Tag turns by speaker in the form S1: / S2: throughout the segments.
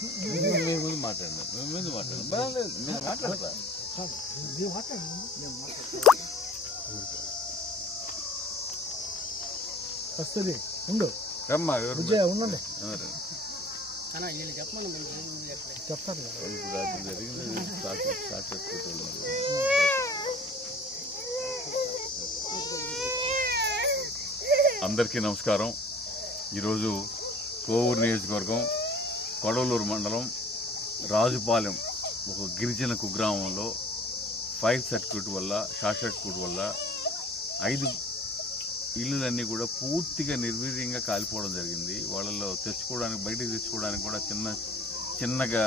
S1: మాట్లాడు
S2: మాట్లాడండి నేను మాట్లాడతాను వస్తుంది ఉండు
S1: రమ్మా
S2: విజయ ఉండండి చెప్తారు
S1: అందరికీ నమస్కారం. ఈరోజు కోవూరు నియోజకవర్గం కొడవలూరు మండలం రాజుపాలెం ఒక గిరిజన కుగ్రామంలో ఫైర్ సర్క్యూట్ వల్ల షార్ట్ సర్క్యూట్ వల్ల ఐదు ఇల్లులన్నీ కూడా పూర్తిగా నిర్వీర్యంగా కాలిపోవడం జరిగింది. వాళ్ళలో తెచ్చుకోవడానికి బయటికి తెచ్చుకోవడానికి కూడా చిన్న చిన్నగా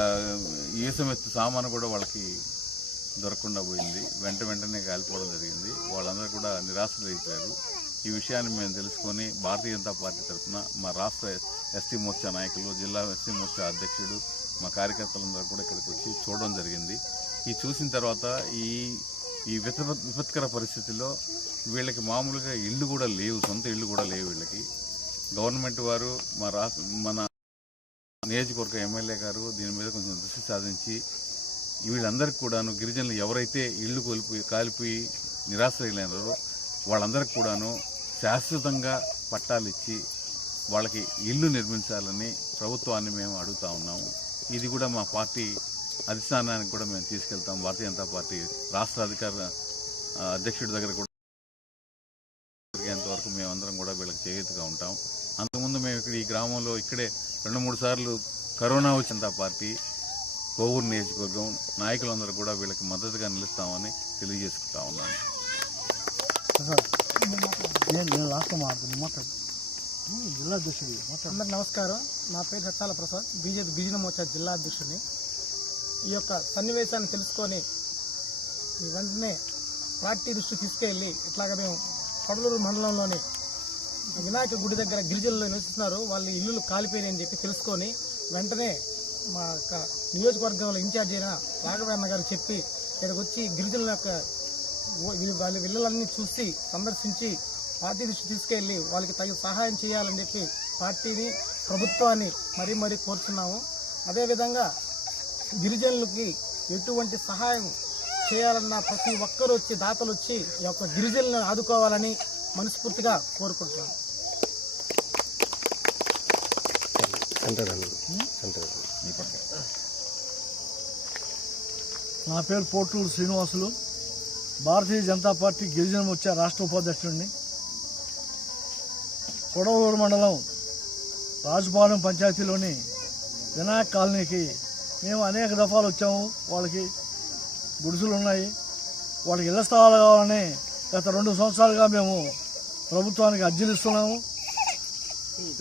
S1: ఈసమెత్తు సామాను కూడా వాళ్ళకి దొరకకుండా పోయింది. వెంట వెంటనే కాలిపోవడం జరిగింది. వాళ్ళందరూ కూడా నిరాశలైపోయారు ఈ విషయాన్ని మేము తెలుసుకొని భారతీయ జనతా పార్టీ తరఫున మా రాష్ట్ర ఎస్టీ మోర్చా నాయకులు జిల్లా ఎస్టీ మోర్చా అధ్యక్షుడు మా కార్యకర్తలందరూ కూడా ఇక్కడికి వచ్చి చూడడం జరిగింది. ఈ చూసిన తర్వాత ఈ ఈ విత విపత్కర పరిస్థితుల్లో వీళ్ళకి మామూలుగా ఇల్లు కూడా లేవు సొంత ఇల్లు కూడా లేవు వీళ్ళకి. గవర్నమెంట్ వారు మా రాష్ట్ర మన నియోజకవర్గ ఎమ్మెల్యే గారు దీని మీద కొంచెం దృష్టి సాధించి వీళ్ళందరికీ కూడాను గిరిజనులు ఎవరైతే ఇల్లు కోల్పోయి కాలిపోయి నిరాశ్రయులైనారో వాళ్ళందరికీ కూడాను శాశ్వతంగా పట్టాలు ఇచ్చి వాళ్ళకి ఇల్లు నిర్మించాలని ప్రభుత్వాన్ని మేము అడుగుతా ఉన్నాము. ఇది కూడా మా పార్టీ అధిష్టానానికి కూడా మేము తీసుకెళ్తాం. భారతీయ జనతా పార్టీ రాష్ట్ర అధికార అధ్యక్షుడి దగ్గర కూడా జరిగేంతవరకు మేమందరం కూడా వీళ్ళకి చేయూతగా ఉంటాం. అంతకుముందు మేము ఇక్కడ ఈ గ్రామంలో ఇక్కడే రెండు మూడు సార్లు కరోనా వచ్చిన పార్టీ కోవూరు నియోజకవర్గం నాయకులందరూ కూడా వీళ్ళకి మద్దతుగా నిలుస్తామని తెలియజేసుకుంటా ఉన్నాను.
S2: నేను నేను లాస్ట్ మాట్లాడుతున్నాను మాట్లాడు జిల్లా అధ్యక్షుడు
S3: అందరికి నమస్కారం. నా పేరు సత్తాల ప్రసాద్. బీజేపీ గిరిజన మోర్చా జిల్లా అధ్యక్షుడిని. ఈ యొక్క సన్నివేశాన్ని తెలుసుకొని వెంటనే పార్టీ దృష్టి తీసుకెళ్ళి ఇట్లాగ మేము కొడలూరు మండలంలోని వినాయక గుడి దగ్గర గిరిజనులు నివసిస్తున్నారు. వాళ్ళ ఇల్లులు కాలిపోయినాయని చెప్పి తెలుసుకొని వెంటనే మా యొక్క నియోజకవర్గంలో ఇన్ఛార్జ్ అయిన రాఘవన్న గారు చెప్పి ఇక్కడికి వచ్చి గిరిజనుల యొక్క వీళ్ళ వాళ్ళ ఇళ్ళలన్నీ చూసి సందర్శించి పార్టీ దృష్టి తీసుకెళ్ళి వాళ్ళకి తగిన సహాయం చేయాలని చెప్పి పార్టీని ప్రభుత్వాన్ని మరీ మరీ కోరుతున్నాము అదేవిధంగా గిరిజనులకి ఎటువంటి సహాయం చేయాలన్న ప్రతి ఒక్కరు వచ్చి దాతలు వచ్చి ఈ యొక్క గిరిజనులను ఆదుకోవాలని మనస్ఫూర్తిగా కోరుకుంటున్నాను
S2: నా పేరు పోటూరు శ్రీనివాసులు. భారతీయ జనతా పార్టీ గిరిజన మోర్చా రాష్ట్ర ఉపాధ్యక్షుడిని. కొడవూరు మండలం రాజుపాలెం పంచాయతీలోని వినాయక్ కాలనీకి మేము అనేక దఫాలు వచ్చాము. వాళ్ళకి గుడిసెలు ఉన్నాయి. వాళ్ళకి ఇళ్ళ స్థలాలు కావాలని గత రెండు సంవత్సరాలుగా మేము ప్రభుత్వానికి అర్జీలు ఇస్తున్నాము.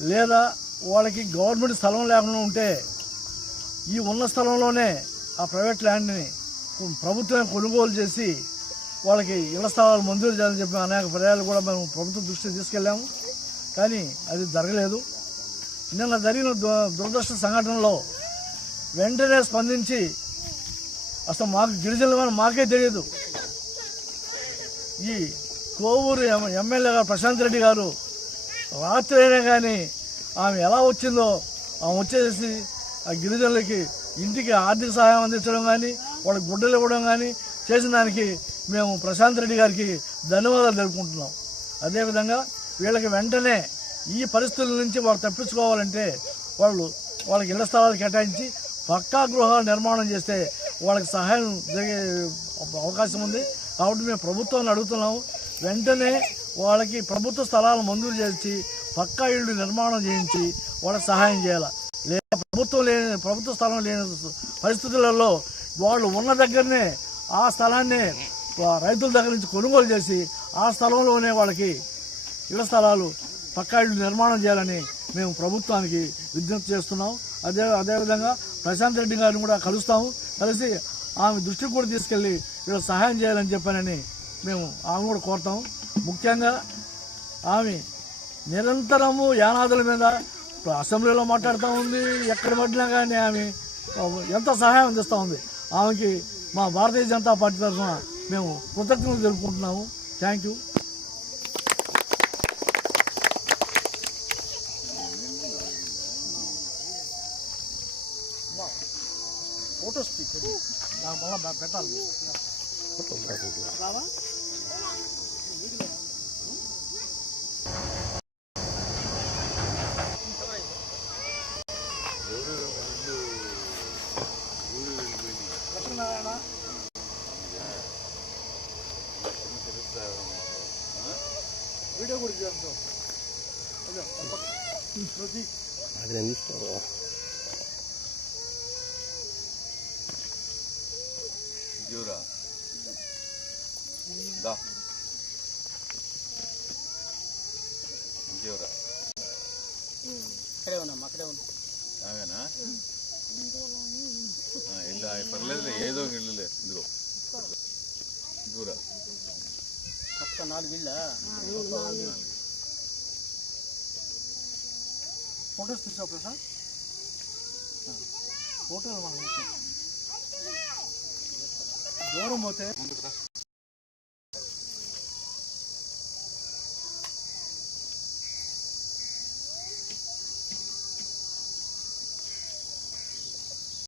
S2: లేదా వాళ్ళకి గవర్నమెంట్ స్థలం లేకుండా ఉంటే ఈ ఉన్న స్థలంలోనే ఆ ప్రైవేట్ ల్యాండ్ని ప్రభుత్వం కొనుగోలు చేసి వాళ్ళకి ఇళ్ళ స్థలాలు మంజూరు చేయాలని చెప్పి అనేక పర్యాలు కూడా మేము ప్రభుత్వం దృష్టికి తీసుకెళ్ళాము. కానీ అది జరగలేదు. నిన్న జరిగిన దు- దురదృష్ట సంఘటనలో వెంటనే స్పందించి అసలు మాకు గిరిజనులు అని మాకే తెలియదు. ఈ కోవూరు ఎమ్మెల్యే గారు ప్రశాంత్ రెడ్డి గారు రాత్రి అయినా కానీ ఆమె ఎలా వచ్చిందో ఆమె వచ్చేసి ఆ గిరిజనులకి ఇంటికి ఆర్థిక సహాయం అందించడం కానీ వాళ్ళకి గుడ్డలు ఇవ్వడం కానీ చేసిన దానికి మేము ప్రశాంత్ రెడ్డి గారికి ధన్యవాదాలు తెలుపుకుంటున్నాం. అదేవిధంగా వీళ్ళకి వెంటనే ఈ పరిస్థితుల నుంచి వాళ్ళు తప్పించుకోవాలంటే వాళ్ళు వాళ్ళకి ఇళ్ళ స్థలాలు కేటాయించి పక్కా గృహాలు నిర్మాణం చేస్తే వాళ్ళకి సహాయం జరిగే అవకాశం ఉంది. కాబట్టి మేము ప్రభుత్వాన్ని అడుగుతున్నాము. వెంటనే వాళ్ళకి ప్రభుత్వ స్థలాలు మంజూరు చేసి పక్కా ఇళ్ళు నిర్మాణం చేయించి వాళ్ళకి సహాయం చేయాలి? ప్రభుత్వం లేని ప్రభుత్వ స్థలం లేని పరిస్థితులలో వాళ్ళు ఉన్న దగ్గరనే ఆ స్థలాన్ని రైతుల దగ్గర నుంచి కొనుగోలు చేసి ఆ స్థలంలోనే వాళ్ళకి ఇళ్ళ స్థలాలు పక్కా ఇళ్ళు నిర్మాణం చేయాలని మేము ప్రభుత్వానికి విజ్ఞప్తి చేస్తున్నాం. అదే అదేవిధంగా ప్రశాంత్ రెడ్డి గారిని కూడా కలుస్తాము. కలిసి ఆమె దృష్టికి కూడా తీసుకెళ్ళి ఇలా సహాయం చేయాలని చెప్పానని మేము ఆమె కూడా కోరుతాము. ముఖ్యంగా ఆమె నిరంతరము యానాదుల మీద ఇప్పుడు అసెంబ్లీలో మాట్లాడుతూ ఉంది ఎక్కడ పడినా కానీ ఆమె ఎంత సహాయం అందిస్తూ ఉంది. ఆమెకి మా భారతీయ జనతా పార్టీ తరఫున మేము కృతజ్ఞతలు తెలుపుకుంటున్నాము. థ్యాంక్ యూ
S3: ఫోటోస్
S2: పెట్టాలి. వీడియో కూడా చేస్తాం అదే శృతి
S1: జీవరా దా. జీవరా
S4: అక్కడే ఉన్నాం అక్కడే ఉన్నాం.
S1: ఆమెనా ఇల్లు పర్లేదు ఏదో ఒక ఇల్లులే ఇందులో దూరా
S4: మొత్తం నాలుగు ఇళ్ళ
S2: ఫోటోస్ తీసావు ప్రసాద్ ఫోటోలు మనం దూరం పోతే